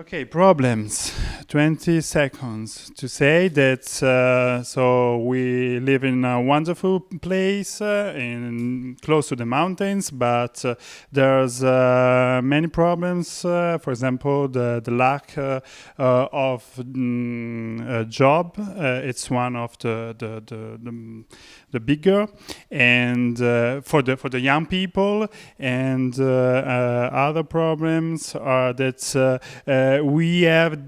Okay, problems. 20 seconds to say that so we live in a wonderful place in close to the mountains, but there's many problems. For example, the lack of a job. It's one of the bigger, and for the young people, and other problems are that we have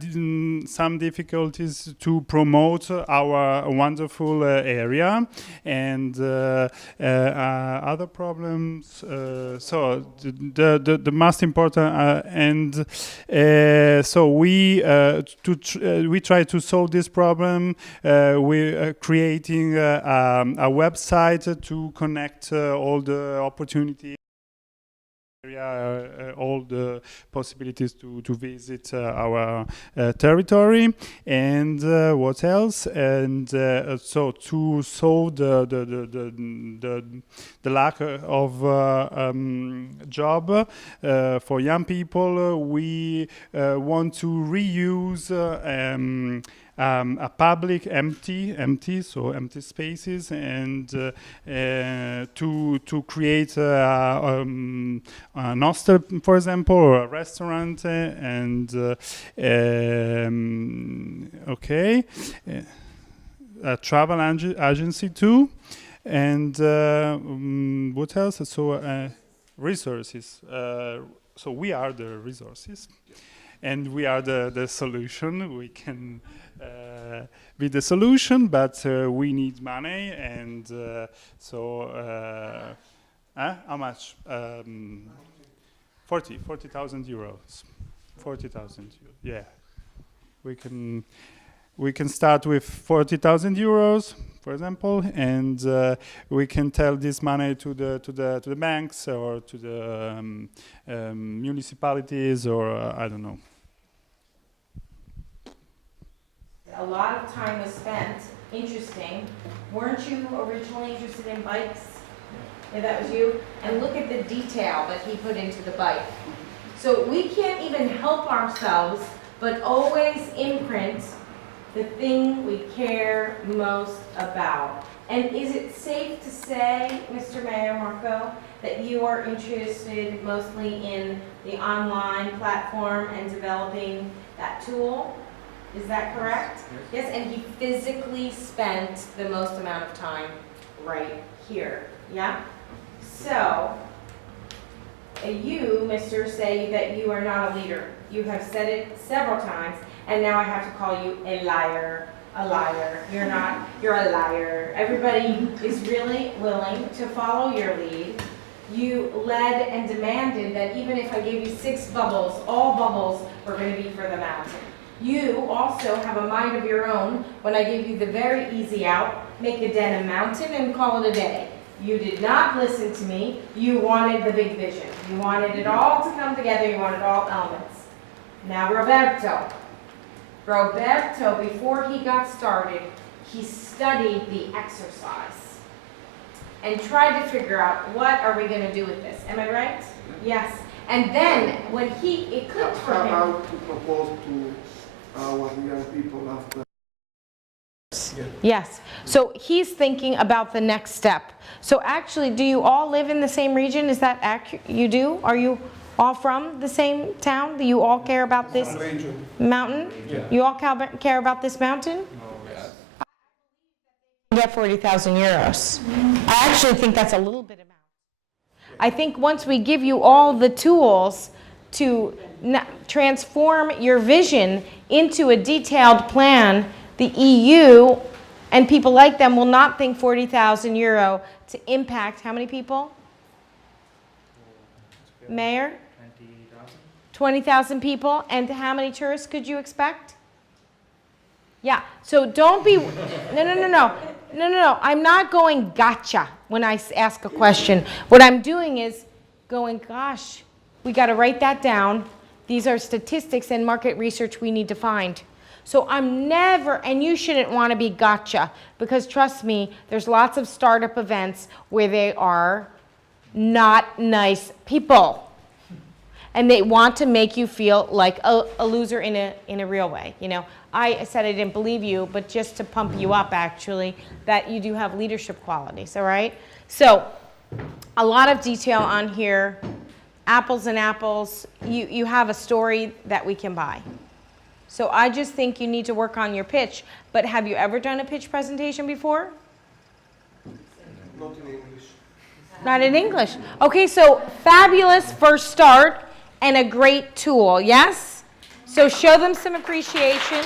some difficulties to promote our wonderful area, and other problems. So the most important, and so we we try to solve this problem. We're creating a website to connect all the opportunities. All the possibilities to visit our territory, and what else, and so to solve the lack of job for young people, we want to reuse a public empty spaces, and to create an hostel, for example, or a restaurant, and okay, a travel agency too, and what else? So resources. So we are the resources, and we are the solution. We can be the solution, but we need money, and so how much? 40,000 euros. 40,000 euros. Yeah, we can start with 40,000 euros, for example, and we can tell this money to the banks, or to the municipalities, or I don't know. A lot of time was spent. Interesting. Weren't you originally interested in bikes? Yeah, that was you. And look at the detail that he put into the bike. So we can't even help ourselves, but always imprint the thing we care most about. And is it safe to say, Mr. Mayor Marco, that you are interested mostly in the online platform and developing that tool? Is that correct? Yes, and he physically spent the most amount of time right here, yeah? So, you, Mr., say that you are not a leader. You have said it several times, and now I have to call you a liar, a liar. You're not, you're a liar. Everybody is really willing to follow your lead. You led and demanded that even if I gave you 6 bubbles, all bubbles were going to be for the mountain. You also have a mind of your own. When I gave you the very easy out, make a den a mountain and call it a day. You did not listen to me. You wanted the big vision. You wanted it all to come together. You wanted all elements. Now Roberto, before he got started, he studied the exercise and tried to figure out, what are we going to do with this? Am I right? Yes. And then when it clicked for him. How to propose to our young people after. Yes. So he's thinking about the next step. So actually, do you all live in the same region? Is that accurate? You do? Are you all from the same town? Do you all care about this mountain? Yeah. You all care about this mountain? Get 40,000 euros. I actually think that's a little bit amount. I think once we give you all the tools to transform your vision into a detailed plan, the EU and people like them will not think 40,000 euro to impact how many people? Mayor? 20,000 people. And how many tourists could you expect? Yeah, so don't be, no. I'm not going gotcha when I ask a question. What I'm doing is going, gosh, we got to write that down. These are statistics and market research we need to find. So I'm never, and you shouldn't want to be gotcha, because trust me, there's lots of startup events where they are not nice people. and they want to make you feel like a loser in a real way. You know, I said I didn't believe you, but just to pump you up, actually, that you do have leadership qualities. All right. So, a lot of detail on here. Apples and apples. You have a story that we can buy. So I just think you need to work on your pitch. But have you ever done a pitch presentation before? Not in English. Not in English. Okay, so fabulous first start and a great tool, yes? So show them some appreciation.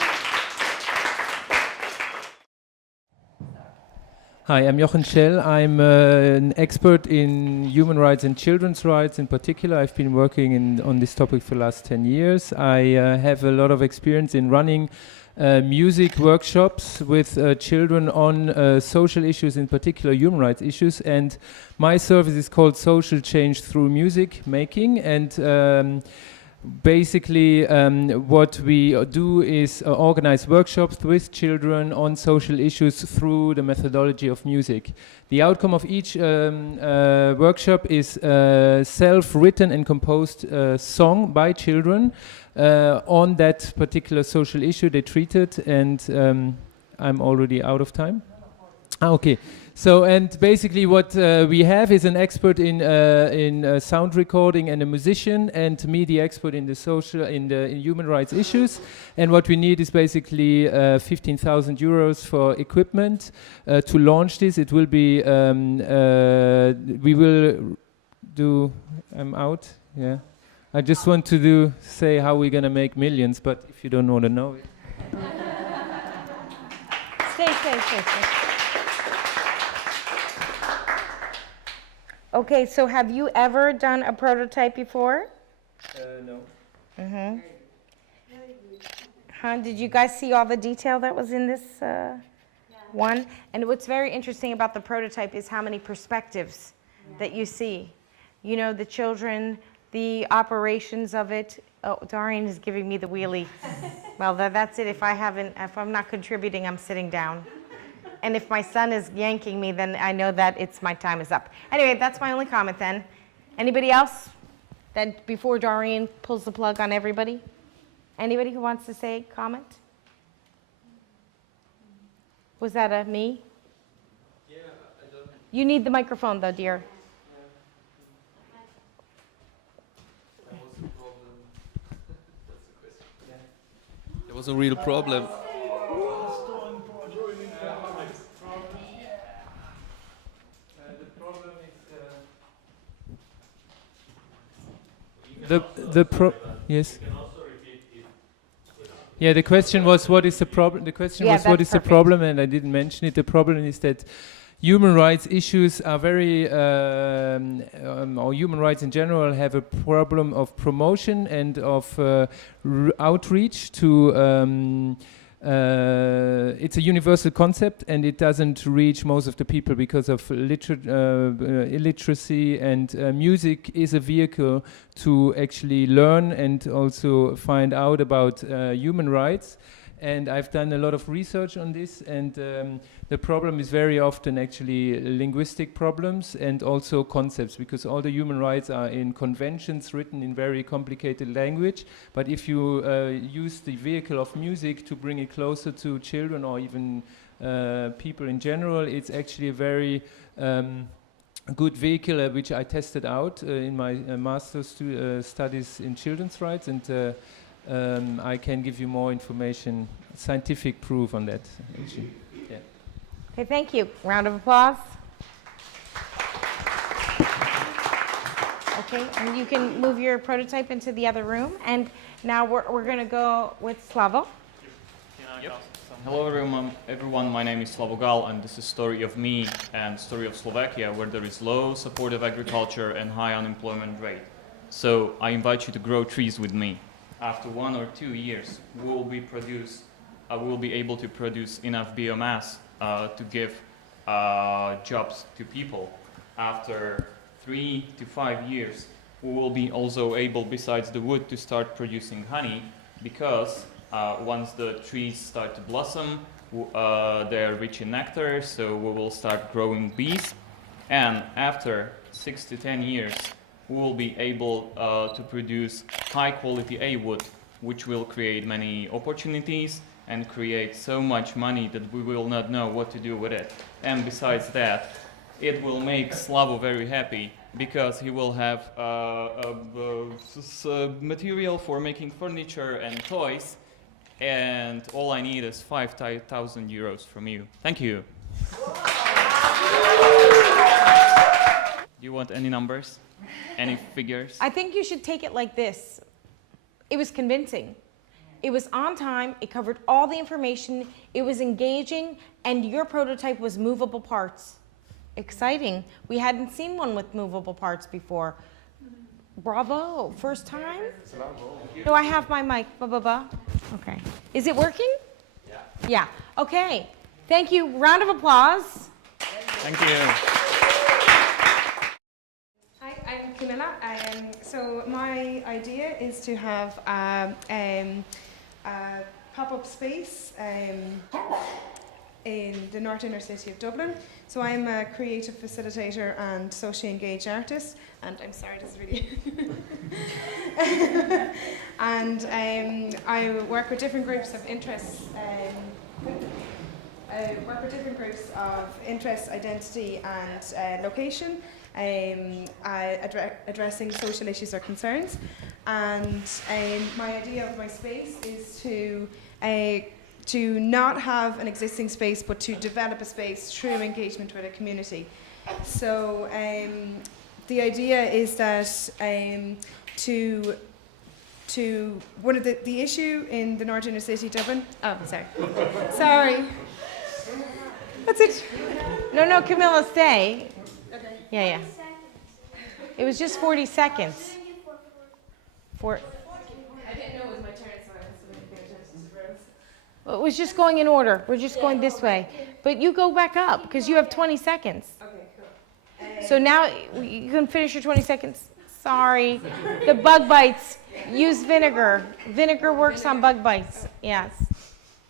Hi, I'm Jochen Schell. I'm an expert in human rights and children's rights in particular. I've been working on this topic for the last 10 years. I have a lot of experience in running music workshops with children on social issues, in particular human rights issues. And my service is called Social Change Through Music Making. And basically, what we do is organize workshops with children on social issues through the methodology of music. The outcome of each workshop is a self-written and composed song by children on that particular social issue they treated, and I'm already out of time. Okay. So, and basically what we have is an expert in sound recording and a musician, and me, the expert in the social, in human rights issues. And what we need is basically 15,000 euros for equipment to launch this. It will be, we will do, I'm out, yeah. I just want to say how we're gonna make millions, but if you don't want to know it. Stay. Okay, so have you ever done a prototype before? No. Mm-hmm. Huh? Did you guys see all the detail that was in this one? And what's very interesting about the prototype is how many perspectives that you see. You know, the children, the operations of it. Oh, Darian is giving me the wheelie. Well, that's it. If I'm not contributing, I'm sitting down. And if my son is yanking me, then I know that my time is up. Anyway, that's my only comment then. Anybody else? That before Darian pulls the plug on everybody? Anybody who wants to say comment? Was that a me? Yeah, I don't. You need the microphone though, dear. That was the problem. That's the question. Yeah. There was a real problem. Yes. Yeah, the question was what is the problem? The question was what is the problem, and I didn't mention it. The problem is that human rights issues are very, or human rights in general have a problem of promotion and of outreach to. It's a universal concept, and it doesn't reach most of the people because of illiteracy, and music is a vehicle to actually learn and also find out about human rights. And I've done a lot of research on this, and the problem is very often actually linguistic problems and also concepts, because all the human rights are in conventions written in very complicated language. But if you use the vehicle of music to bring it closer to children or even people in general, it's actually a very good vehicle which I tested out in my master's studies in children's rights, and I can give you more information, scientific proof on that, actually. Yeah. Okay, thank you. Round of applause. Okay, and you can move your prototype into the other room. And now we're going to go with Slavo. Yep. Hello everyone, my name is Slavo Gal, and this is a story of me and story of Slovakia, where there is low supportive agriculture and high unemployment rate. So I invite you to grow trees with me. After 1 or 2 years, we will be able to produce enough biomass to give jobs to people. After 3 to 5 years, we will be also able, besides the wood, to start producing honey, because once the trees start to blossom, they are rich in nectar, so we will start growing bees. And after 6 to 10 years, we will be able to produce high quality A-wood, which will create many opportunities and create so much money that we will not know what to do with it. And besides that, it will make Slavo very happy because he will have material for making furniture and toys, and all I need is 5,000 euros from you. Thank you. Do you want any numbers? Any figures? I think you should take it like this. It was convincing. It was on time, it covered all the information, it was engaging, and your prototype was movable parts. Exciting. We hadn't seen one with movable parts before. Bravo, first time? Do I have my mic? Ba-ba-ba? Okay. Is it working? Yeah. Yeah, okay. Thank you, round of applause. Thank you. Hi, I'm Camilla. So my idea is to have a pop-up space in the north inner city of Dublin. So I'm a creative facilitator and socially engaged artist, and I'm sorry, this is really... and I work with different groups of interests. I work with different groups of interest, identity, and location, addressing social issues or concerns. And my idea of my space is to not have an existing space, but to develop a space through engagement with a community. So the idea is that to one of the issue in the north inner city Dublin. Oh, sorry. That's it. No, Camilla, stay. Okay. Yeah. It was just 40 seconds. I didn't know it was my turn, so I wasn't paying attention to the rules. It was just going in order. We're just going this way. But you go back up because you have 20 seconds. Okay, cool. So now you can finish your 20 seconds. Sorry. The bug bites. Use vinegar. Vinegar works on bug bites. Yes.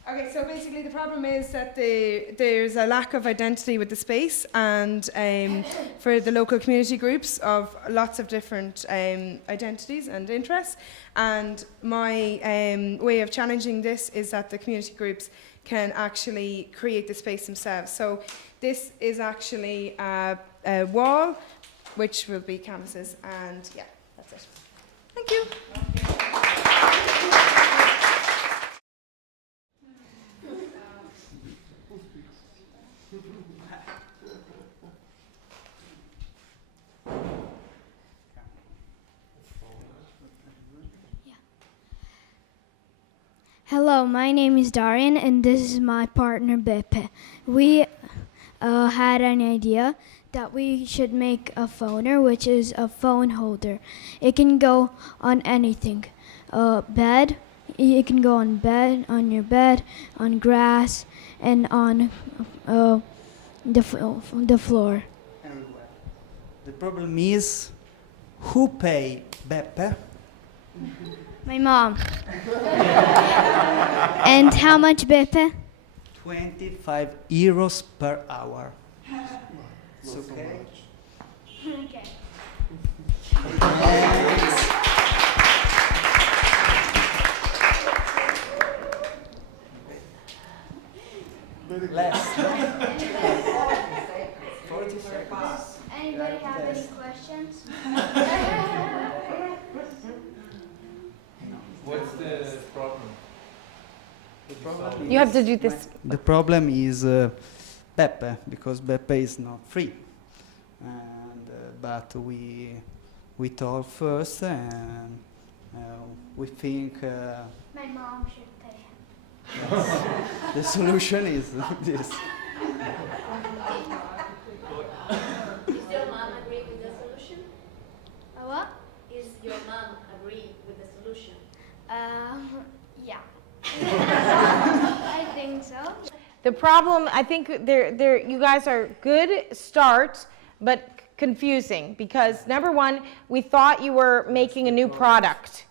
Okay, so basically the problem is that there's a lack of identity with the space, and for the local community groups of lots of different identities and interests. And my way of challenging this is that the community groups can actually create the space themselves. So this is actually a wall, which will be canvases, and yeah, that's it. Thank you. Hello, my name is Darian, and this is my partner Beppe. We had an idea that we should make a phoner, which is a phone holder. It can go on anything. Bed, it can go on bed, on your bed, on grass, and on the floor. Everywhere. The problem is, who pay Beppe? My mom. And how much, Beppe? 25 euros per hour. It's okay? Okay. Less. 40 seconds. Anybody have any questions? What's the problem? The problem You have to do this. The problem is Beppe, because Beppe is not free. And, but we talk first, and we think My mom should pay him. the solution is this. Does your mom agree with the solution? What? Is your mom agree with the solution? Yeah. I think so. The problem, I think you guys are good start, but confusing because number one, we thought you were making a new product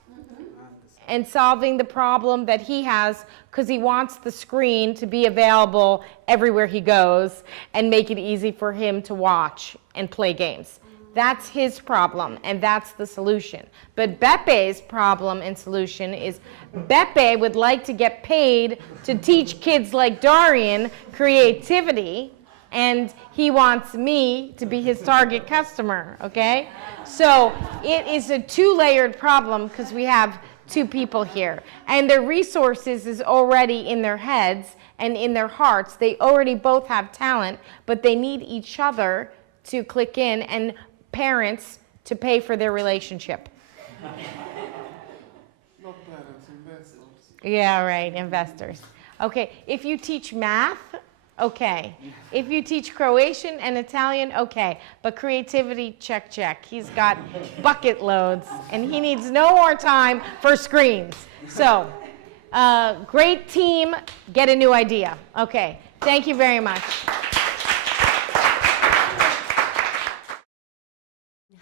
and solving the problem that he has because he wants the screen to be available everywhere he goes and make it easy for him to watch and play games. That's his problem, and that's the solution. But Bepe's problem and solution is Bepe would like to get paid to teach kids like Darian creativity, and he wants me to be his target customer, okay? So it is a two-layered problem because we have two people here. And their resources is already in their heads and in their hearts. They already both have talent, but they need each other to click in and parents to pay for their relationship. Not parents, investors. Yeah, right, investors. Okay, if you teach math, okay. If you teach Croatian and Italian, okay. But creativity, check, check. He's got bucket loads, and he needs no more time for screens. So, great team, get a new idea. Okay, thank you very much.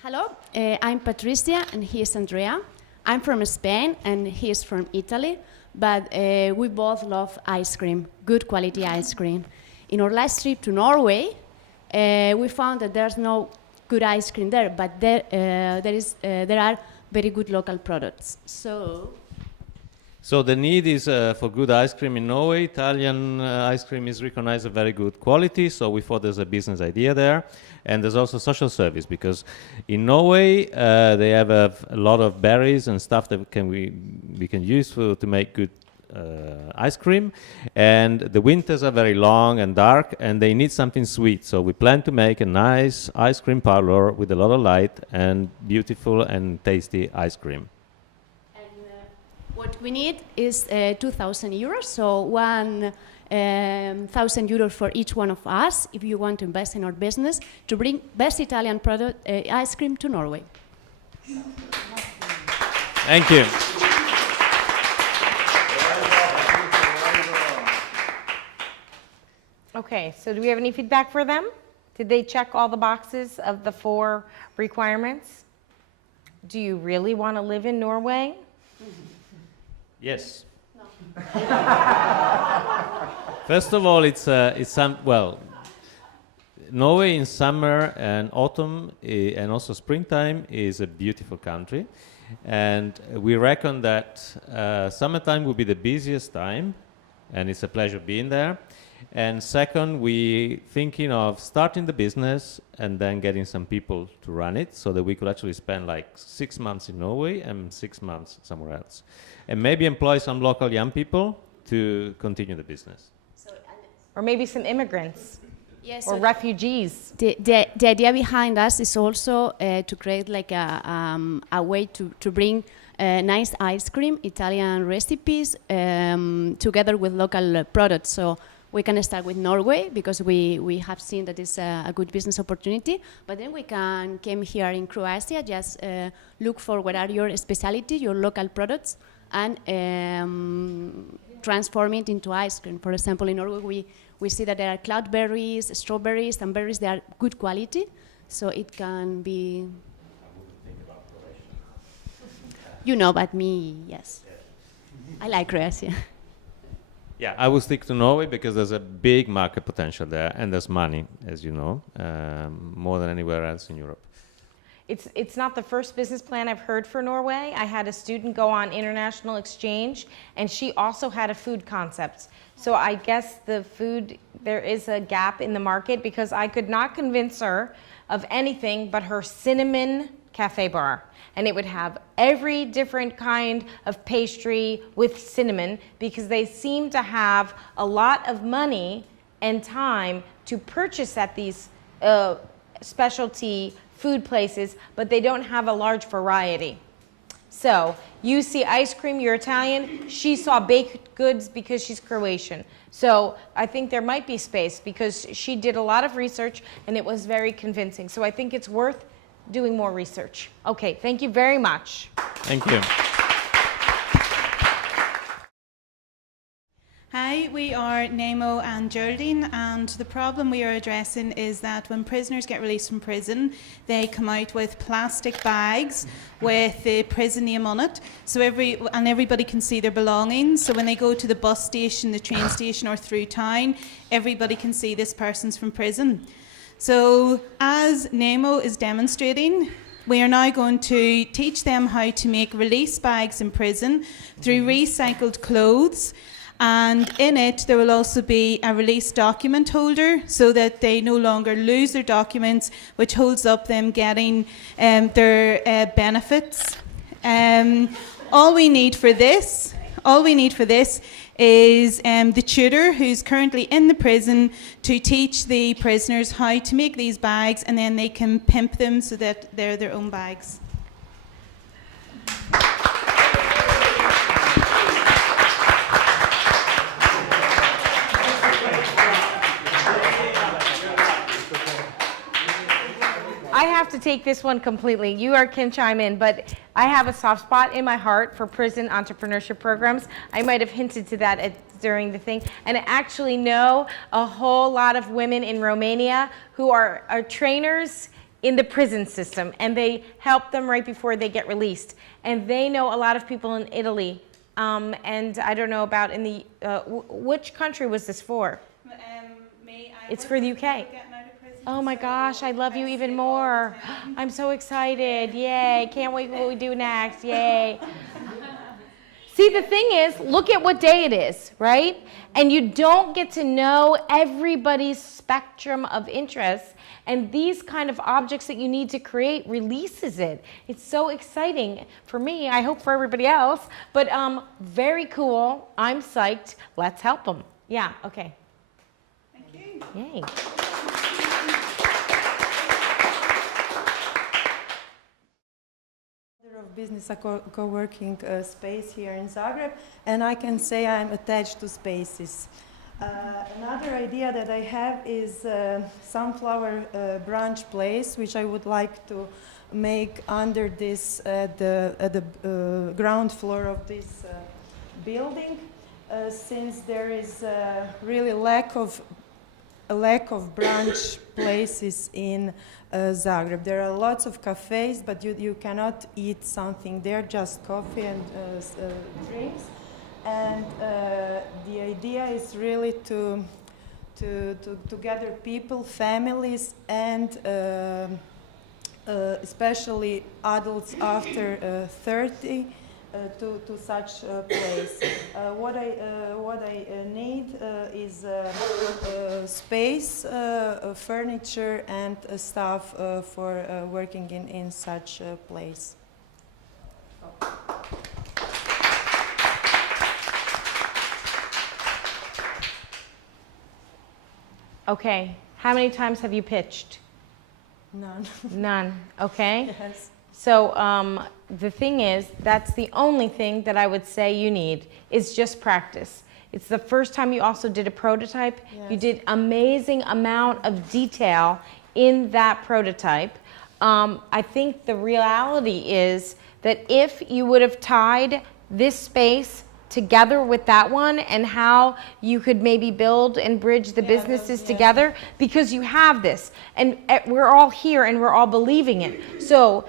Hello, I'm Patricia and he is Andrea. I'm from Spain and he is from Italy, but we both love ice cream, good quality ice cream. In our last trip to Norway, we found that there's no good ice cream there, but there are very good local products. So the need is for good ice cream in Norway. Italian ice cream is recognized as very good quality, so we thought there's a business idea there. And there's also social service, because in Norway they have a lot of berries and stuff that we can use to make good ice cream. And the winters are very long and dark, and they need something sweet. So we plan to make a nice ice cream parlor with a lot of light and beautiful and tasty ice cream. What we need is 2,000 euros, so 1,000 euros for each one of us if you want to invest in our business to bring best Italian product ice cream to Norway. Thank you. Okay, so do we have any feedback for them? Did they check all the boxes of the 4 requirements? Do you really want to live in Norway? Yes. No. First of all, Norway in summer and autumn and also springtime is a beautiful country, and we reckon that summertime will be the busiest time, and it's a pleasure being there. And second, we thinking of starting the business and then getting some people to run it, so that we could actually spend like 6 months in Norway and 6 months somewhere else, and maybe employ some local young people to continue the business. Or maybe some immigrants? Yes. Or refugees? The idea behind us is also to create like a way to bring nice ice cream, Italian recipes, together with local products. So we can start with Norway because we have seen that it's a good business opportunity, but then we can come here in Croatia, just look for what are your specialty, your local products, and transform it into ice cream. For example, in Norway, we see that there are cloudberries, strawberries, and berries that are good quality, so it can be... You know about me, yes. I like Croatia. Yeah, I will stick to Norway because there's a big market potential there, and there's money, as you know, more than anywhere else in Europe. It's not the first business plan I've heard for Norway. I had a student go on international exchange, and she also had a food concept. So I guess there is a gap in the market, because I could not convince her of anything but her cinnamon cafe bar. And it would have every different kind of pastry with cinnamon, because they seem to have a lot of money and time to purchase at these specialty food places, but they don't have a large variety. So you see ice cream, you're Italian. She saw baked goods because she's Croatian. So I think there might be space, because she did a lot of research and it was very convincing. So I think it's worth doing more research. Okay, thank you very much. Thank you. Hi, we are Nemo and Geraldine, and the problem we are addressing is that when prisoners get released from prison, they come out with plastic bags with the prison name on it, so everybody can see their belongings. So when they go to the bus station, the train station, or through town, everybody can see this person's from prison. So as Nemo is demonstrating, we are now going to teach them how to make release bags in prison through recycled clothes. And in it, there will also be a release document holder so that they no longer lose their documents, which holds up them getting their benefits. All we need for this is the tutor who's currently in the prison to teach the prisoners how to make these bags, and then they can pimp them so that they're their own bags. I have to take this one completely. You or can chime in, but I have a soft spot in my heart for prison entrepreneurship programs. I might have hinted to that during the thing. And I actually know a whole lot of women in Romania who are trainers in the prison system, and they help them right before they get released. And they know a lot of people in Italy. And I don't know about in the, which country was this for? It's for the UK. Oh my gosh, I love you even more. I'm so excited. Yay. Can't wait what we do next. Yay. See, the thing is, look at what day it is, right? And you don't get to know everybody's spectrum of interests. And these kind of objects that you need to create releases it. It's so exciting for me. I hope for everybody else. But very cool. I'm psyched. Let's help them. Yeah, okay. Thank you. Yay. Of business co-working space here in Zagreb, and I can say I'm attached to spaces. Another idea that I have is sunflower brunch place, which I would like to make under this at the ground floor of this building, since there is really a lack of brunch places in Zagreb. There are lots of cafes, but you cannot eat something there, just coffee and drinks. And the idea is really to gather people, families, and especially adults after 30 to such a place. What I need is space, furniture, and staff for working in such a place. Okay, how many times have you pitched? None. None, okay? Yes. So the thing is, that's the only thing that I would say you need is just practice. It's the first time you also did a prototype. Yes. You did amazing amount of detail in that prototype. I think the reality is that if you would have tied this space together with that one and how you could maybe build and bridge the businesses together, because you have this and we're all here and we're all believing it. So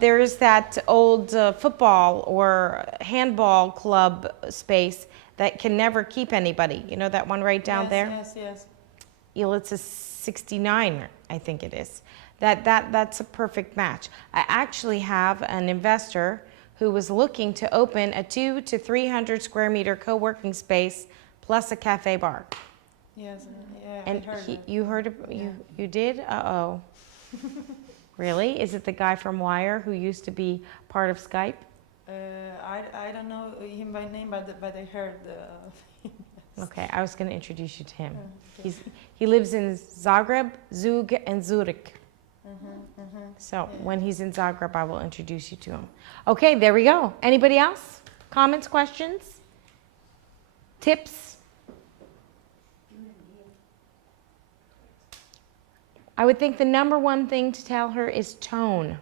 there's that old football or handball club space that can never keep anybody. You know that one right down there? Yes. It's a 69, I think it is. That's a perfect match. I actually have an investor who was looking to open a 200 to 300 square meter co-working space plus a cafe bar. Yes, yeah, And I heard that. you heard of, you did? Uh-oh. Really? Is it the guy from Wire who used to be part of Skype? I don't know him by name, but I heard him. Okay, I was going to introduce you to him. He lives in Zagreb, Zug, and Zurich. So when he's in Zagreb, I will introduce you to him. Okay, there we go. Anybody else? Comments, questions? Tips? I would think the number one thing to tell her is tone.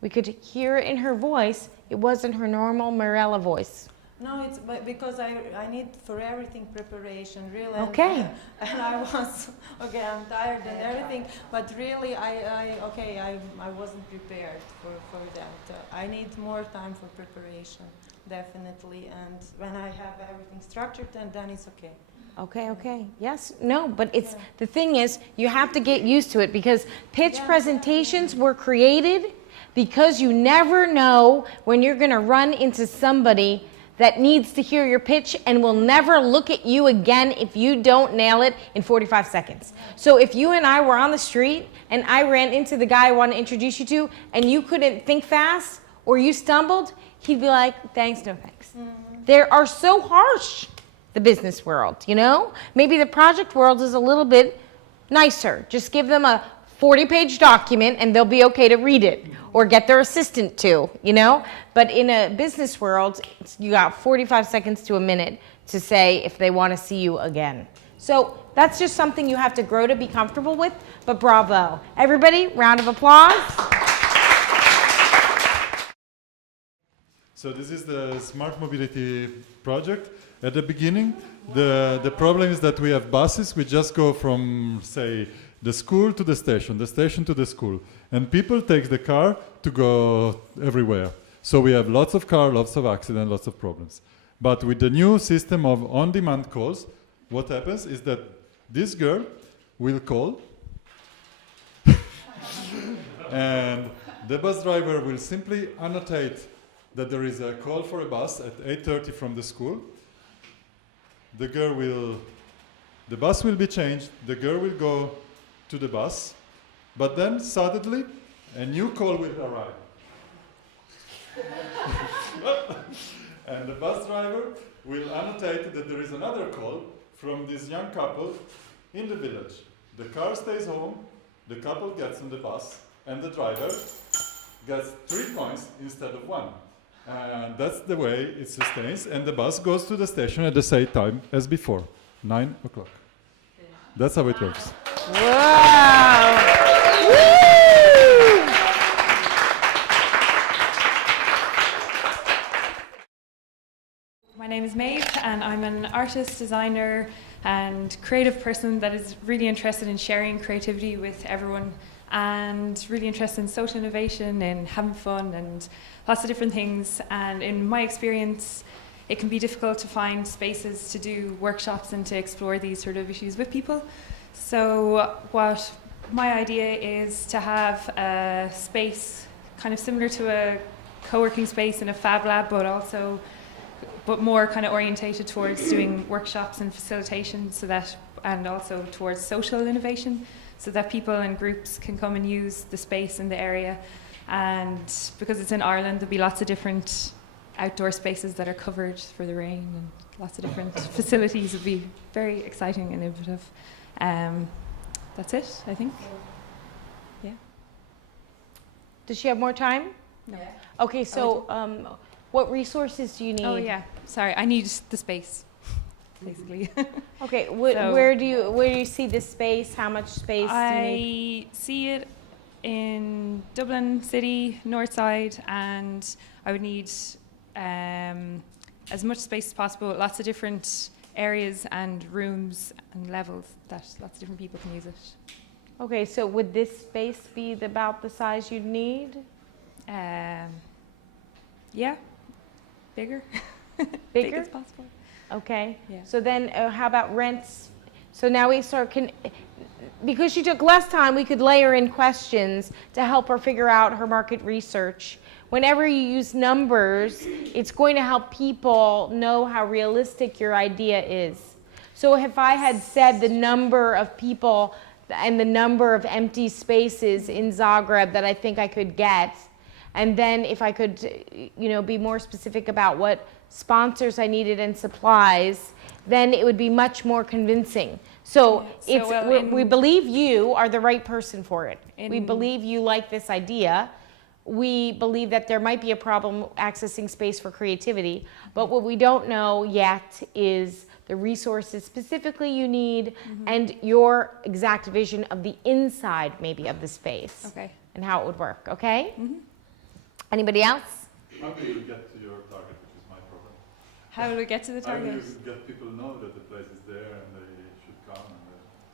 We could hear it in her voice. It wasn't her normal Mirella voice. No, it's because I need for everything preparation, really. Okay. And I was, I'm tired and everything, but really I wasn't prepared for that. I need more time for preparation, definitely. And when I have everything structured, then it's okay. Okay. Yes, no, but it's, the thing is, you have to get used to it because pitch presentations were created because you never know when you're gonna run into somebody that needs to hear your pitch and will never look at you again if you don't nail it in 45 seconds. So if you and I were on the street and I ran into the guy I want to introduce you to and you couldn't think fast or you stumbled, he'd be like, thanks, no thanks. They are so harsh, the business world, you know? Maybe the project world is a little bit nicer. Just give them a 40-page document and they'll be okay to read it or get their assistant to, you know? But in a business world, you got 45 seconds to a minute to say if they want to see you again. So that's just something you have to grow to be comfortable with, but bravo. Everybody, round of applause. So this is the Smart Mobility project. At the beginning, the problem is that we have buses. We just go from, say, the school to the station to the school. And people take the car to go everywhere. So we have lots of cars, lots of accidents, lots of problems. But with the new system of on-demand calls, what happens is that this girl will call and the bus driver will simply annotate that there is a call for a bus at 8:30 from the school. The bus will be changed, the girl will go to the bus, but then suddenly a new call will arrive. And the bus driver will annotate that there is another call from this young couple in the village. The car stays home, the couple gets on the bus, and the driver gets 3 points instead of 1. And that's the way it sustains, and the bus goes to the station at the same time as before, 9 o'clock. That's how it works. Wow. My name is Maeve and I'm an artist, designer and creative person that is really interested in sharing creativity with everyone and really interested in social innovation and having fun and lots of different things. And in my experience, it can be difficult to find spaces to do workshops and to explore these sort of issues with people. So what my idea is to have a space kind of similar to a co-working space in a fab lab, but more kind of orientated towards doing workshops and facilitation, so that, and also towards social innovation, so that people and groups can come and use the space in the area. And because it's in Ireland, there'll be lots of different outdoor spaces that are covered for the rain, and lots of different facilities. Would be very exciting and innovative. That's it, I think. Yeah. Does she have more time? No. Okay, so what resources do you need? Oh yeah, sorry, I need the space, basically. Okay, So- where do you see this space? How much space do you need? I see it in Dublin City, North Side, and I would need as much space as possible, lots of different areas and rooms and levels that lots of different people can use it. Okay, so would this space be about the size you'd need? Yeah, bigger. Bigger? Big as possible. Okay. Yeah. So then how about rents? So now we start, because she took less time, we could layer in questions to help her figure out her market research. Whenever you use numbers, it's going to help people know how realistic your idea is. So if I had said the number of people and the number of empty spaces in Zagreb that I think I could get, and then if I could, be more specific about what sponsors I needed and supplies, then it would be much more convincing. So we believe you are the right person for it. We believe you like this idea. We believe that there might be a problem accessing space for creativity, but what we don't know yet is the resources specifically you need and your exact vision of the inside maybe of the space. Okay. And how it would work, okay? Anybody else? How do you get to your target, which is my problem? How do we get to the How do target? you get people to know that the place is there and they should come?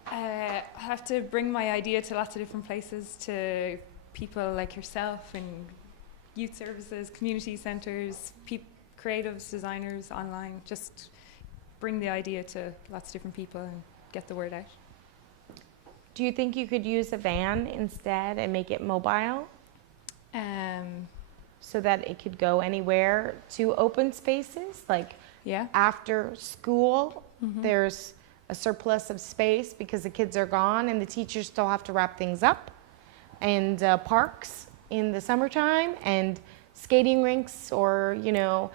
I have to bring my idea to lots of different places, to people like yourself and youth services, community centres, creatives, designers online. Just bring the idea to lots of different people and get the word out. Do you think you could use a van instead and make it mobile so that it could go anywhere to open spaces? Like Yeah. after school, there's a surplus of space because the kids are gone and the teachers still have to wrap things up, and parks in the summertime, and skating rinks or, you know,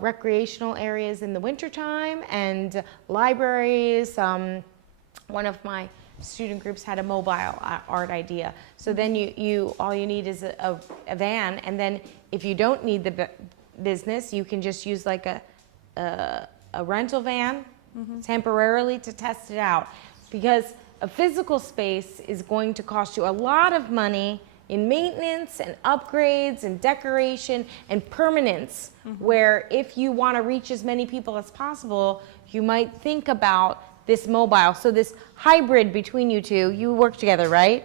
recreational areas in the wintertime, and libraries. One of my student groups had a mobile art idea. So then you all you need is a van, and then if you don't need the business, you can just use like a rental van temporarily to test it out, because a physical space is going to cost you a lot of money in maintenance and upgrades and decoration and permanence, where if you want to reach as many people as possible, you might think about this mobile. So this hybrid between you two, you work together, right?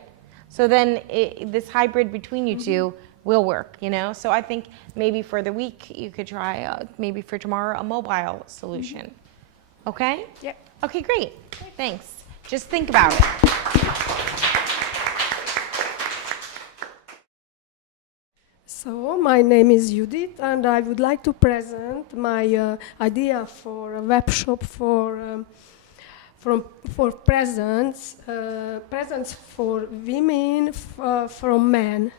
So then this hybrid between you two will work, you know? So I think maybe for the week you could try, maybe for tomorrow, a mobile solution. Okay? Yep. Okay, great. Thanks. Just think about it. So, my name is Judith, and I would like to present my idea for a web shop for presents, presents for women from men.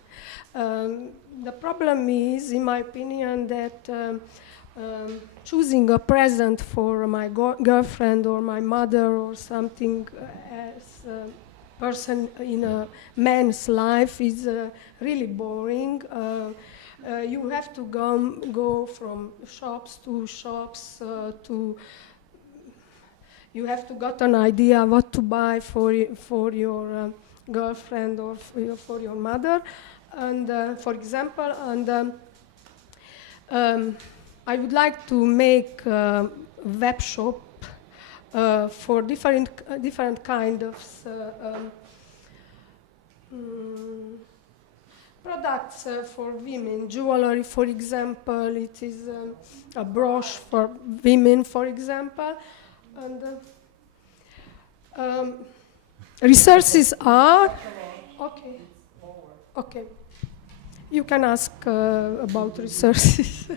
The problem is, in my opinion, that choosing a present for my girlfriend or my mother or something as a person in a man's life is really boring. You have to go from shops to shops you have to get an idea what to buy for your girlfriend or for your mother. And for example, I would like to make a web shop for different kind of products for women. Jewelry, for example, it is a brooch for women, for example. And resources are okay. Okay, you can ask about resources.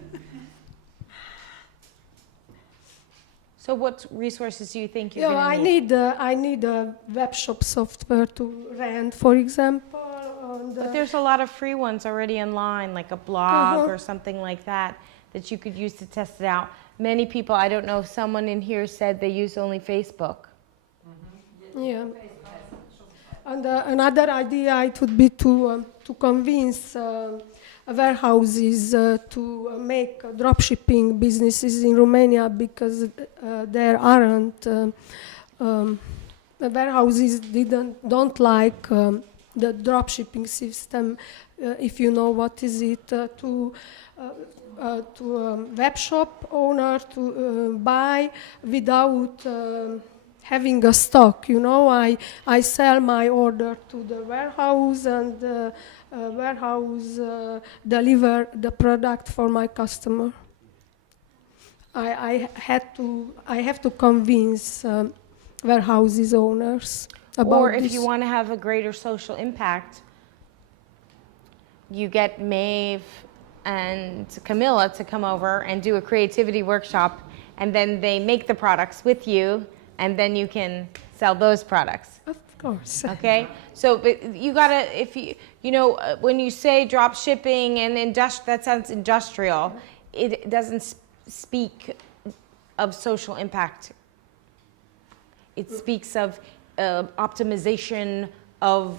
So what resources do you think you're Yeah, going to need? I need a web shop software to rent, for example. And, But there's a lot of free ones already online, like a blog or something like that, that you could use to test it out. Many people, I don't know if someone in here said they use only Facebook. yeah. And another idea it would be to convince warehouses to make dropshipping businesses in Romania, because there aren't warehouses don't like the dropshipping system. If you know what is it, to a web shop owner to buy without having a stock. You know, I sell my order to the warehouse, and the warehouse deliver the product for my customer. I have to convince warehouses owners about Or if this. you want to have a greater social impact, you get Maeve and Camilla to come over and do a creativity workshop, and then they make the products with you, and then you can sell those products. Of course. Okay? So but you gotta, if you know, when you say drop shipping and that sounds industrial, it doesn't speak of social impact. It speaks of optimization of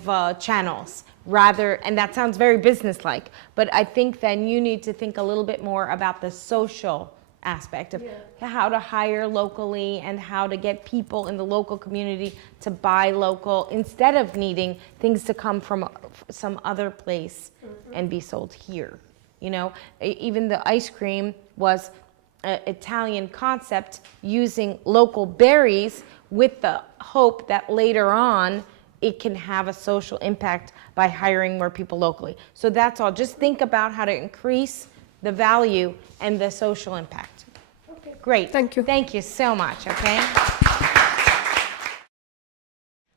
channels rather, and that sounds very business-like, but I think then you need to think a little bit more about the social aspect of how to hire locally and how to get people in the local community to buy local instead of needing things to come from some other place and be sold here. You know, even the ice cream was an Italian concept using local berries with the hope that later on it can have a social impact by hiring more people locally. So that's all. Just think about how to increase the value and the social impact. Okay. Great. Thank you. Thank you so much, okay?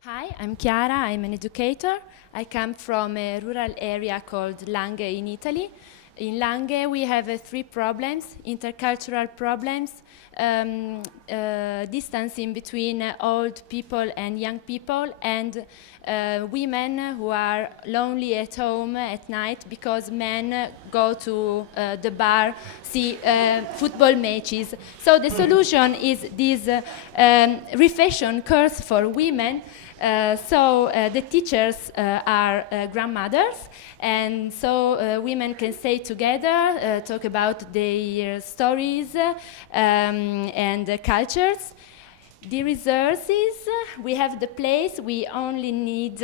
Hi, I'm Chiara, I'm an educator. I come from a rural area called Langhe in Italy. In Langhe we have three problems: intercultural problems, distance in between old people and young people, and women who are lonely at home at night because men go to the bar, see football matches. So the solution is this refashion course for women. The teachers are grandmothers, and so women can stay together, talk about their stories and cultures. The resources, we have the place, we only need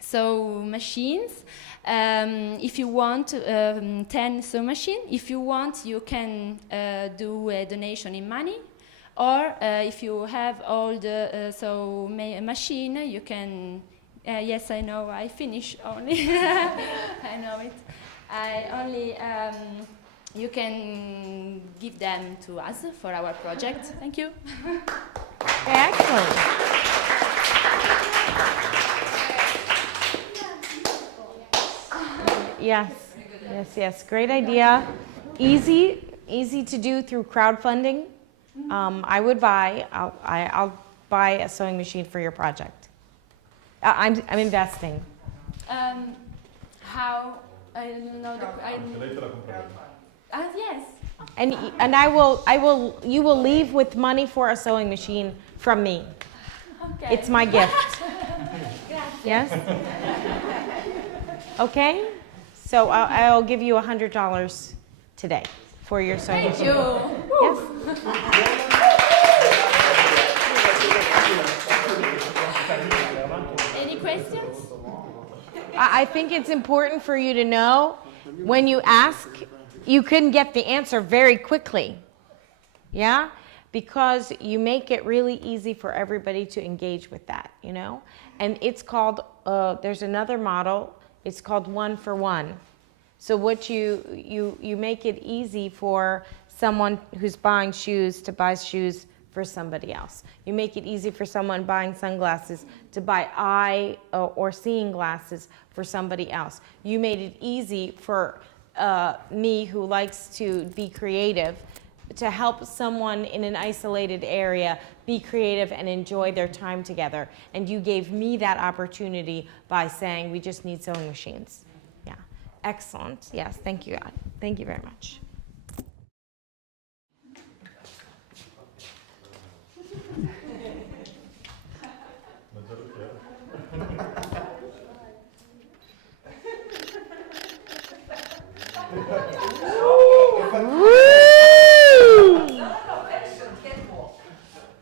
sewing machines. If you want 10 sewing machines, if you want, you can do a donation in money. Or if you have all the machine, you can. Yes, I know. I finish only. I know it. I only. You can give them to us for our project. Thank you. Excellent. Yes, yes, yes. Great idea. Easy to do through crowdfunding. I would buy. I'll buy a sewing machine for your project. I'm investing. How? I don't know. Yes. And I will. You will leave with money for a sewing machine from me. Okay. It's my gift. Yes. Okay. So I'll give you $100 today for your sewing machine. Yes. Any questions? I think it's important for you to know when you ask, you can get the answer very quickly. Yeah? Because you make it really easy for everybody to engage with that, you know? And it's called, there's another model, it's called 1 for 1. So what you make it easy for someone who's buying shoes to buy shoes for somebody else. You make it easy for someone buying sunglasses to buy eye or seeing glasses for somebody else. You made it easy for me, who likes to be creative, to help someone in an isolated area be creative and enjoy their time together. And you gave me that opportunity by saying, we just need sewing machines. Yeah, excellent. Yes, thank you, God. Thank you very much.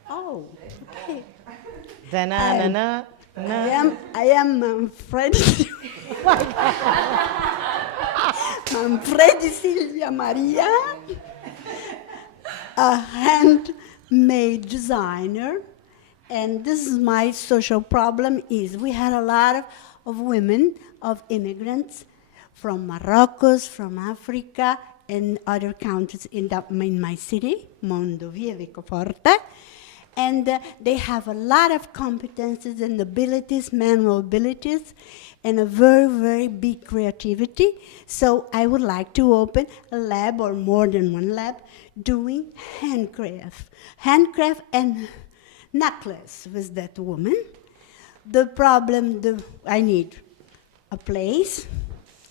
Oh, okay. I am Manfredi. Manfredi Silvia Maria, a handmade designer, and this is my social problem. Is we had a lot of women, of immigrants from Morocco, from Africa, and other countries in my city, Mondovì, Vicoforte. And they have a lot of competences and abilities, manual abilities, and a very, very big creativity. So I would like to open a lab, or more than one lab, doing handcraft. Handcraft and necklace with that woman. The problem, I need a place,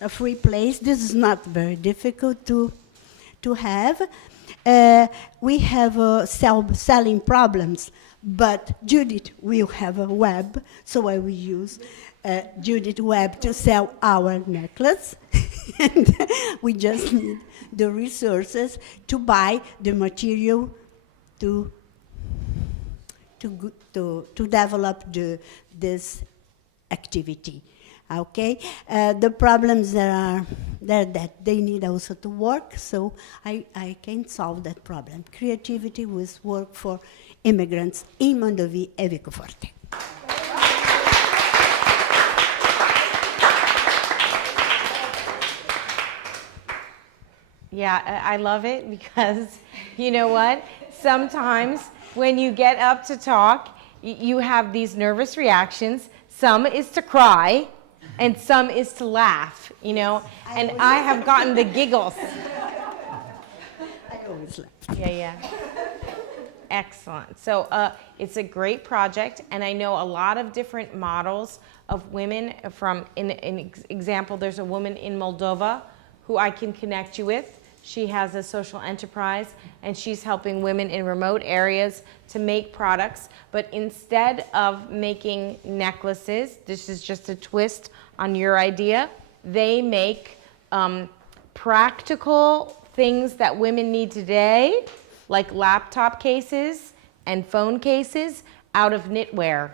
a free place. This is not very difficult to have. We have selling problems, but Judith will have a web, so I will use Judith Web to sell our necklace. And we just need the resources to buy the material to develop this activity. Okay, the problems that they need also to work, so I can solve that problem. Creativity with work for immigrants in Mondovì e Vicoforte. Yeah, I love it because You know what? Sometimes when you get up to talk, you have these nervous reactions. Some is to cry, and some is to laugh, you know? And I have gotten the giggles. I always laugh. Yeah. Excellent. So it's a great project, and I know a lot of different models of women from, in example, there's a woman in Moldova who I can connect you with. She has a social enterprise, and she's helping women in remote areas to make products. But instead of making necklaces, this is just a twist on your idea, they make practical things that women need today, like laptop cases and phone cases, out of knitwear.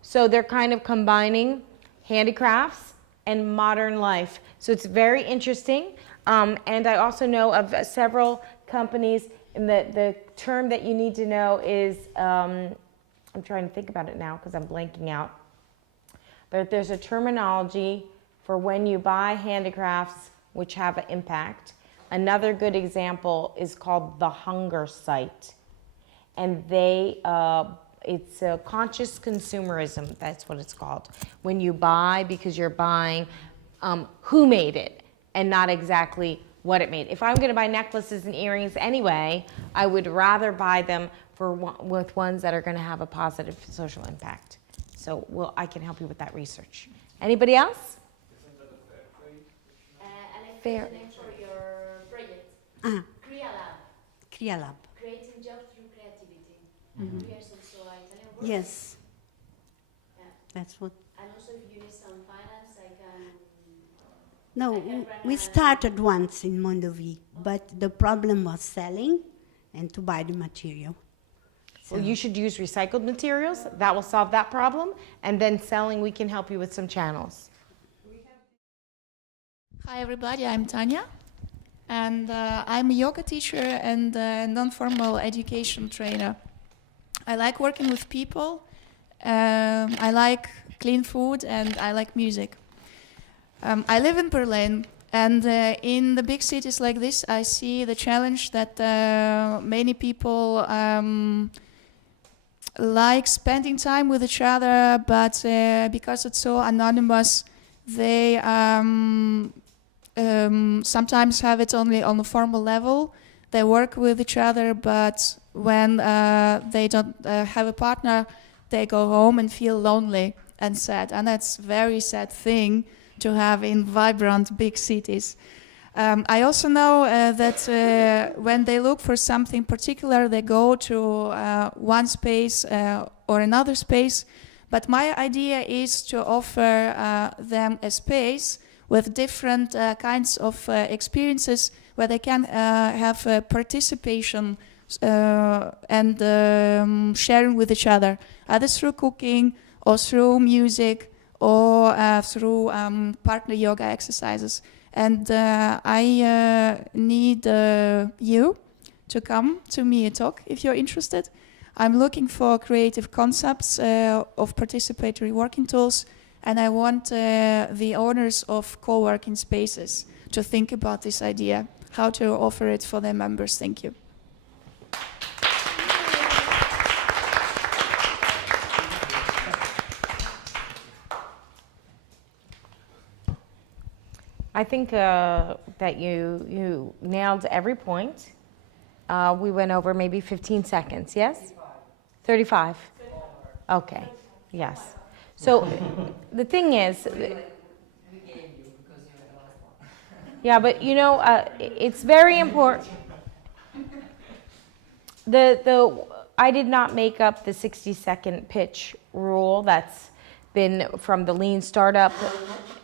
So they're kind of combining handicrafts and modern life. So it's very interesting. And I also know of several companies, and the term that you need to know is, I'm trying to think about it now because I'm blanking out. But there's a terminology for when you buy handicrafts which have an impact. Another good example is called the hunger site. And it's a conscious consumerism, that's what it's called. When you buy because you're buying who made it and not exactly what it made. If I'm gonna buy necklaces and earrings anyway, I would rather buy them with ones that are gonna have a positive social impact. So I can help you with that research. Anybody else? Fair. For your project. CreaLab. CreaLab. Creating jobs through creativity. Mhm. Yes, also Italian word. Yes. Yeah. That's what. And also if you need some finance, I can. No, we started once in Mondovì, but the problem was selling and to buy the material. Well, you should use recycled materials. That will solve that problem. And then selling, we can help you with some channels. Hi everybody, I'm Tanya, and I'm a yoga teacher and a non-formal education trainer. I like working with people, I like clean food, and I like music. I live in Berlin, and in the big cities like this, I see the challenge that many people like spending time with each other, but because it's so anonymous, they sometimes have it only on a formal level. They work with each other, but when they don't have a partner, they go home and feel lonely and sad. And that's a very sad thing to have in vibrant big cities. I also know that when they look for something particular, they go to one space or another space. But my idea is to offer them a space with different kinds of experiences where they can have participation and sharing with each other, either through cooking or through music or through partner yoga exercises. And I need you to come to me and talk if you're interested. I'm looking for creative concepts of participatory working tools, and I want the owners of co-working spaces to think about this idea, how to offer it for their members. Thank you. I think that you nailed every point. We went over maybe 15 seconds, yes? 35. Okay, yes. So the thing is, yeah, but you know, it's very important. I did not make up the 60-second pitch rule. That's been from the Lean Startup,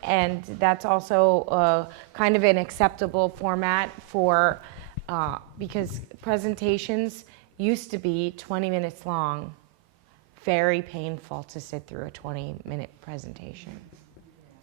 and that's also kind of an acceptable format for, because presentations used to be 20 minutes long. Very painful to sit through a 20-minute presentation.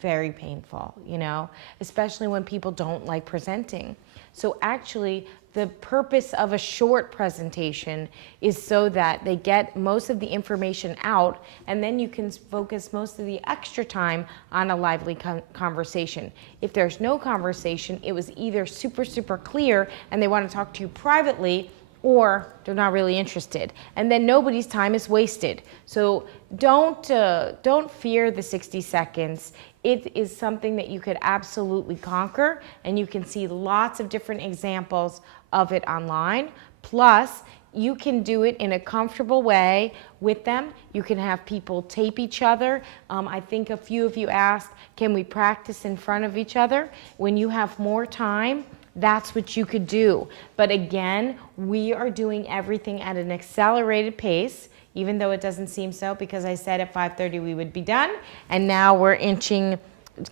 Very painful, you know, especially when people don't like presenting. So actually, the purpose of a short presentation is so that they get most of the information out, and then you can focus most of the extra time on a lively conversation. If there's no conversation, it was either super, super clear and they want to talk to you privately, or they're not really interested. And then nobody's time is wasted. So don't fear the 60 seconds. It is something that you could absolutely conquer, and you can see lots of different examples of it online. Plus, you can do it in a comfortable way with them. You can have people tape each other. I think a few of you asked, can we practice in front of each other? When you have more time, that's what you could do. But again, we are doing everything at an accelerated pace, even though it doesn't seem so, because I said at 5:30 we would be done, and now we're inching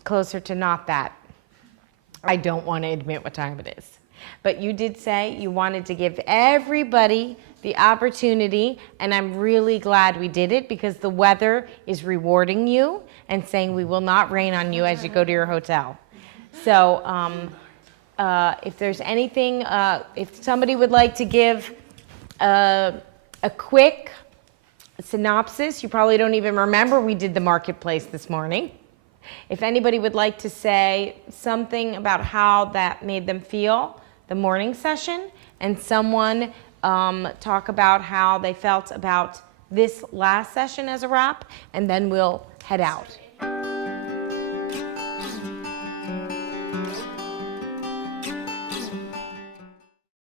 closer to not that. I don't want to admit what time it is. But you did say you wanted to give everybody the opportunity, and I'm really glad we did it, because the weather is rewarding you and saying we will not rain on you as you go to your hotel. So if there's anything, if somebody would like to give a quick synopsis, you probably don't even remember we did the marketplace this morning. If anybody would like to say something about how that made them feel, the morning session, and someone talk about how they felt about this last session as a wrap, and then we'll head out.